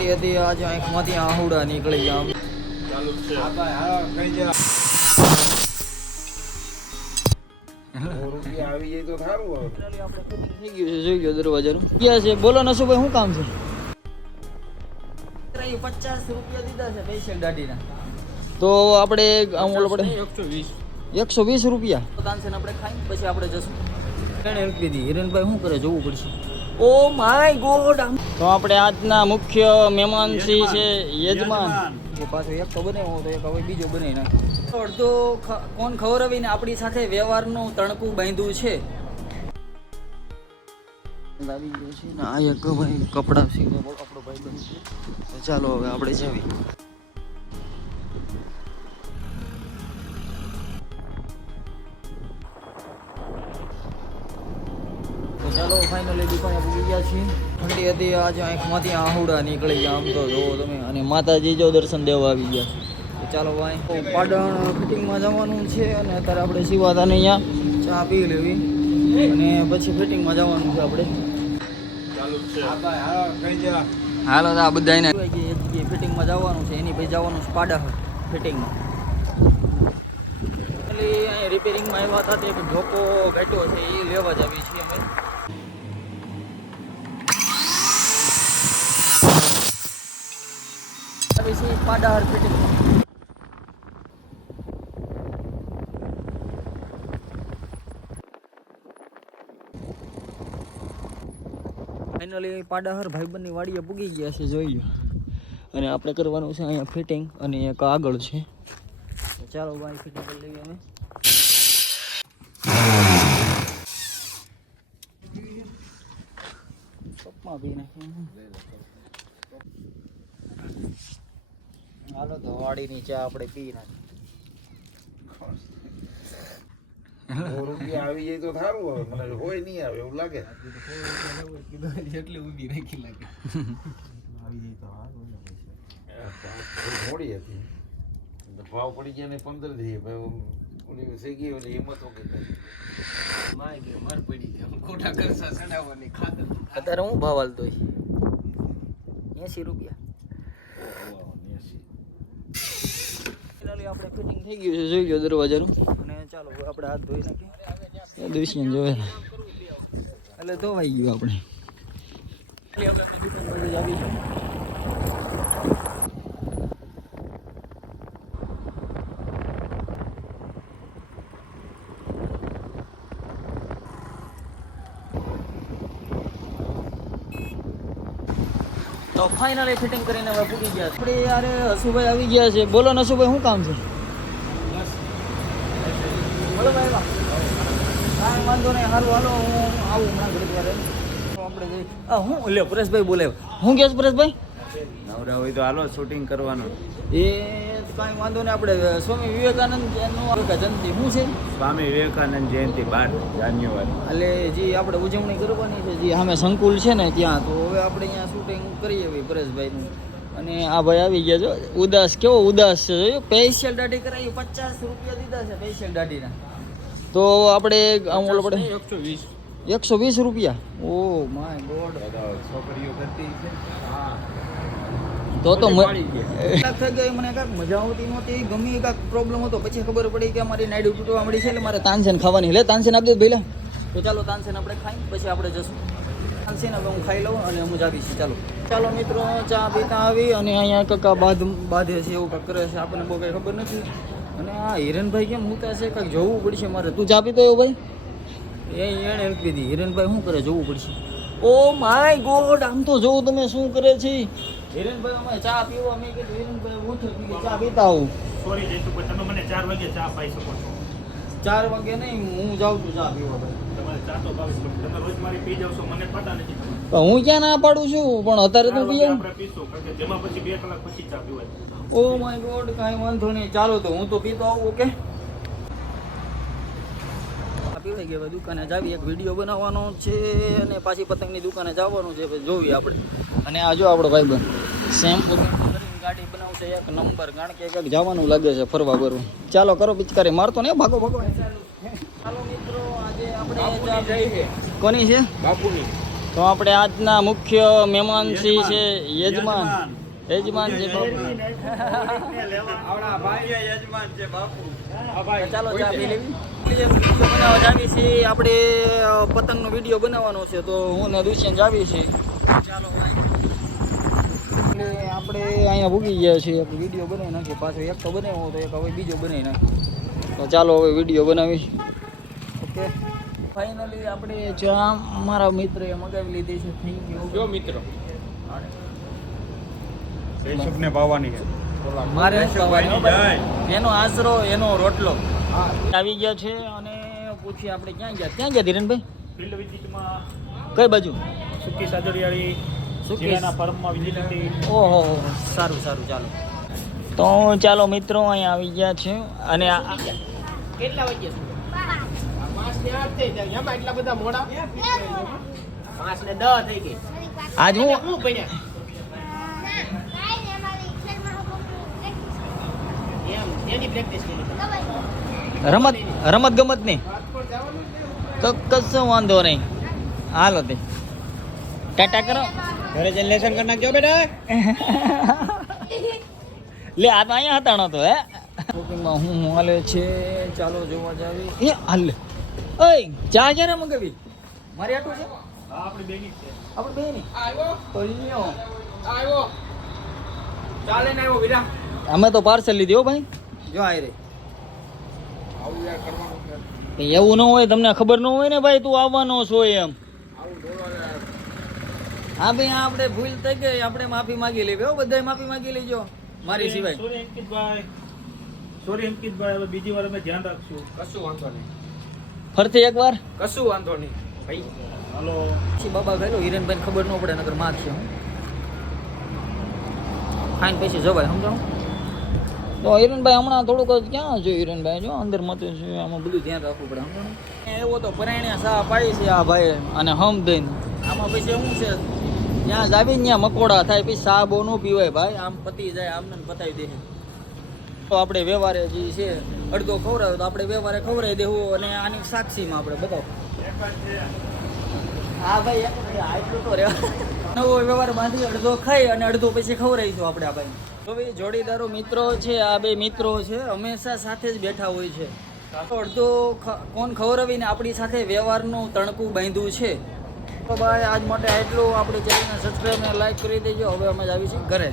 ઠંડી હતી આજે આંખમાંથી આહુડા નીકળી ગયા. ચાલુ છે આવી જાય તો સારું હવે. આપણે ફિટિંગ થઈ ગયું છે, જોઈ લો દરવાજાનું ક્યાં છે. બોલો નસુભાઈ, શું કામ છે? 50 રૂપિયા દીધા છે પૈસા દાઢીના. તો આપણે આમ ઓલો પડે 120 રૂપિયા તાનસેન આપણે ખાઈ પછી આપણે જશું. હેલ્પ કીધી હિરેનભાઈ શું કરે જોવું પડશે. ઓ માય ગોડ. તો આપણે આજના મુખ્ય મહેમાન છે યજમાન. પાછો એક તો બનાવ્યો તો એક હવે બીજો બનાવી નાખ્યો. અડધો કોણ ખવડાવીને આપણી સાથે વ્યવહારનું તણકું બાંધ્યું છે. લાવી ગયો છે ને આ એક ભાઈ કપડા સીને આપણો ભાઈ બની છે. તો ચાલો હવે આપણે જાવી. ચાલો ફાઇનલી દુકાને પૂરી ગયા છીએ. ઠંડી હતી આજે આંખમાંથી આહુડા નીકળી ગયા આમ તો જોવો તમે. અને માતાજી જો દર્શન દેવા આવી ગયા. તો ચાલો ભાઈ પાડણ ફિટિંગમાં જવાનું છે અને અત્યારે આપણે શિવાદાને અહીંયા ચા પી લેવી અને પછી ફિટિંગમાં જવાનું છે આપણે. હાલો તો આ બધા એને ફિટિંગમાં જવાનું છે. એની પછી જવાનું છે પાડા ફિટિંગમાં. એટલે અહીંયા રિપેરિંગમાં આવ્યા હતા એક ઢોકો બેઠો છે એ લેવા જ આવી છીએ અમે. પછી પાડાહર ફિટિંગ ફાઇનલી પાડાહર ભાઈબંધની વાડીએ પૂગી ગયા છે, જોઈ લો. અને આપણે કરવાનું છે અહીંયા ફિટિંગ અને એક આગળ છે. ચાલો ભાઈ ફિટિંગ કરી લઈએ અમે. કપમાં પી નાખીએ. હાલો તો વાડીની ચા આપણે પી નાખીએ. રૂપિયા આવી જાય તો સારું હવે. મને હોય નહીં આવે એવું લાગે. એટલી ઊંધી રાખી લાગે. આવી જાય તો મોડી હતી ભાવ પડી ગયા ને 15 થી ઓલી સેગી ઓલી હિંમત ઓકે માય કે માર પડી ગયા ખોટા ખર્ચા સડાવવાની ખાતર. અત્યારે હું ભાવ હાલતો હોય 80 રૂપિયા. આપણે ફિટિંગ થઈ ગયું છે, જોઈ લો દરવાજાનું. અને ચાલો આપણે હાથ ધોઈ નાખીએ. દુશ્યન જોવે એટલે ધોવાઈ ગયું આપણે. તો ફાઇનલી ફિટિંગ કરીને હવે પૂરી ગયા. આપણે યાર હસુભાઈ આવી ગયા છે. બોલો નસુભાઈ, શું કામ છે? બોલો ભાઈ કાંઈ વાંધો નહીં. સારું હાલો હું આવું હમણાં ઘડી વાર. આપણે જઈ હું લે પરેશભાઈ બોલે. શું કહે છે પરેશભાઈ? નવરા હોય તો હાલો શૂટિંગ કરવાનું. એ કાંઈ વાંધો નહીં. આપણે સ્વામી વિવેકાનંદ જયંતિ શું છે? સ્વામી વિવેકાનંદ જયંતિ 12 જાન્યુઆરી. એટલે જે આપણે ઉજવણી કરવાની છે જે સામે સંકુલ છે ને ત્યાં. તો હવે આપણે અહીંયા શૂટિંગ કરીએ ભાઈ પરેશભાઈનું. અને આ ભાઈ આવી ગયા જો ઉદાસ. કેવો ઉદાસ છે જોયું. સ્પેશિયલ દાઢી કરાવી 50 રૂપિયા દીધા છે સ્પેશિયલ દાઢીના. તો આપણે આમ ઓલો પડે 120 રૂપિયા. ઓ માય ગોડ. છોકરીઓ કરતી છે. હા તો થઈ ગઈ. મને કાંઈક મજા આવતી નહોતી. ગમે કાંઈક પ્રોબ્લેમ હતો. પછી ખબર પડી કે અમારી નાયડું તૂટવા મળી છે એટલે મારે તાનસેન ખાવાની. લે તાનસેન આપી દે પહેલાં. તો ચાલો તાનસેન આપણે ખાઈ પછી આપણે જશું. તાનસેન હવે હું ખાઈ લઉં અને હું જ આવીશ. ચાલો મિત્રો ચા પીતા આવી અને અહીંયા કાકા બાંધે છે એવું કાંઈક કરે છે. આપણને બહુ કંઈ ખબર નથી. અને આ હિરેનભાઈ કેમ હોતા છે કાંઈક જોવું પડશે મારે. તું ચા પીતો એવું ભાઈ? એણે હેલ્પ કીધી. હિરેનભાઈ શું કરે જોવું પડશે. ઓ માય ગોડ. આમ તો જોવું તમે શું કરે છે. હિરેનભાઈ અમે ચા પીવા. મેં કીધું હિરેનભાઈ ઉઠે ચા પીતા આવું. સોરી જયસુભાઈ, તમે મને 4 વાગે ચા પાઈ શકો છો. 4 વાગે નહીં, હું જાઉં છું ચા પીવા ભાઈ. તમારે ચા તો ભાવે છે. તમે રોજ મારી પી જાવ છો, મને પતા નથી. હું ક્યાં ના પાડું છું પણ અત્યારે તો પી આપણે પીશું કારણ કે જેમાં પછી 2 કલાક પછી ચા પીવાય. Oh my god. કાંઈ વાંધો નહીં. ચાલો તો હું તો પીતો આવું. ઓકે પીવાઈ ગયા. દુકાને જાવી. એક વિડીયો બનાવવાનો છે અને પાછી પતંગની દુકાને જવાનું છે. જોઈએ આપણે. અને આ જો આપણો ભાઈ બંધ શેમ્પુ ગાડી બનાવશે એક નંબર. કારણ કે કંઈક જવાનું લાગે છે ફરવા બરવા. ચાલો કરો પિચકારી મારતો ને ભાગો. ચાલો મિત્રો આજે આપણે કોની છે? બાપુની. તો આપણે આજના મુખ્ય મહેમાન શ્રી છે યજમાન છે બાપુ. ચાલો ચા પી લેવી. વિડીયો બનાવવા જાવી છે આપણે, પતંગનો વિડીયો બનાવવાનો છે તો હું ને દુષ્યંત જાવી છે. ચાલો એટલે આપણે અહીંયા ભૂગી ગયા છીએ, વિડીયો બનાવી નાખીએ. પાછો એક તો બનાવ્યો તો એક હવે બીજો બનાવી નાખીએ. તો ચાલો હવે વિડીયો બનાવી. ઓકે ફાઇનલી આપણે ચા મારા મિત્રએ મગાવી લીધી છે. Thank you. જો મિત્રો કેશવને ભાવવાની છે. મારે એનો આશરો એનો રોટલો આવી ગયા છે. અને પૂછીએ આપણે ક્યાં ગયા ધીરેનભાઈ? ફિલ્ડ વિઝિટમાં કઈ બાજુ? સુકી સાજરિયાળી સુકી જીરાના ફાર્મમાં વિઝિટ હતી. ઓહો સારું ચાલો. તો ચાલો મિત્રો અહીંયા આવી ગયા છે. અને કેટલા વાગ્યા 5 ને 8 થઈ જાય એમાં એટલા બધા મોડા 5 ને 10 થઈ ગઈ. આજ હું હું ભણ્યા એમ એની પ્રેક્ટિસ કરી રમત ગમત ની તો કશો વાંધો નહીં. હાલો તે ટાટા કરો. ઘરે જઈને લેસન કરી નાખજો બેટા. લે આ તો અહીંયા હતાણો તો હે. શોપિંગમાં હું હાલે છે ચાલો જોવા જાવી. એ હાલ ઓય ચા ક્યારે મગાવી? મારી આટું છે આપણી બેની છે. આપણે બે ની આવ્યો તો લ્યો. આવ્યો ચાલે ને આવ્યો વિરા અમે તો પાર્સલ લીધી હો ભાઈ. જો આય રે આવું યાર કરવાનું છે એવું ન હોય, તમને ખબર ન હોય ને ભાઈ તું આવવાનો છો એમ. આવું બોલવાનું હા ભાઈ આપણે ભૂલ થઈ ગઈ, આપણે માફી માંગી લેવી હો. બધાય માફી માંગી લેજો મારી સિવાય. સોરી અંકિતભાઈ હવે બીજી વાર અમે ધ્યાન રાખશું. કશું વાંધો નહીં ફરતી એકવાર કશું વાંધો નહીં ભાઈ. હાલો પછી બાબા ગયેલો હિરેનભાઈ ખબર ન પડે નગર માગ છે. ખાઈને પછી જવાય સમજાવું. તો હિરેનભાઈ હમણાં થોડુંક જ ક્યાં છે હિરેનભાઈ, જો અંદર મતે છે, આમાં બધું ધ્યાન રાખવું પડે સમજાવું. એવો તો પરાયણ્યા સા પાડી છે આ ભાઈ અને હમ દઈને. આમાં પછી શું છે ત્યાં જ આવીને ત્યાં મકોડા થાય, પછી સા બહુ ન પીવાય ભાઈ. આમ પતી જાય આમને પતાવી દે. તો આપણે વ્યવહારે જે છે અડધો ખવડાવ્યો તો આપણે વ્યવહારે ખવડાવી દેવું. અને આની સાક્ષીમાં આપણે બતાવો. હા ભાઈ આટલું તો રહેવા. નવો વ્યવહાર બાંધી અડધો ખાઈ અને અડધો પછી ખવડાવીશું આપણે આ ભાઈ. તો ભાઈ જોડીદારો મિત્રો છે, આ બે મિત્રો છે હંમેશા સાથે જ બેઠા હોય છે. તો અડધો કોણ ખવડાવીને આપણી સાથે વ્યવહારનું તણકું બાંધ્યું છે. તો ભાઈ આજ માટે આટલું. આપણી ચેનલને સબસ્ક્રાઈબ અને લાઈક કરી દેજો. હવે અમે જ આવી છીએ ઘરે.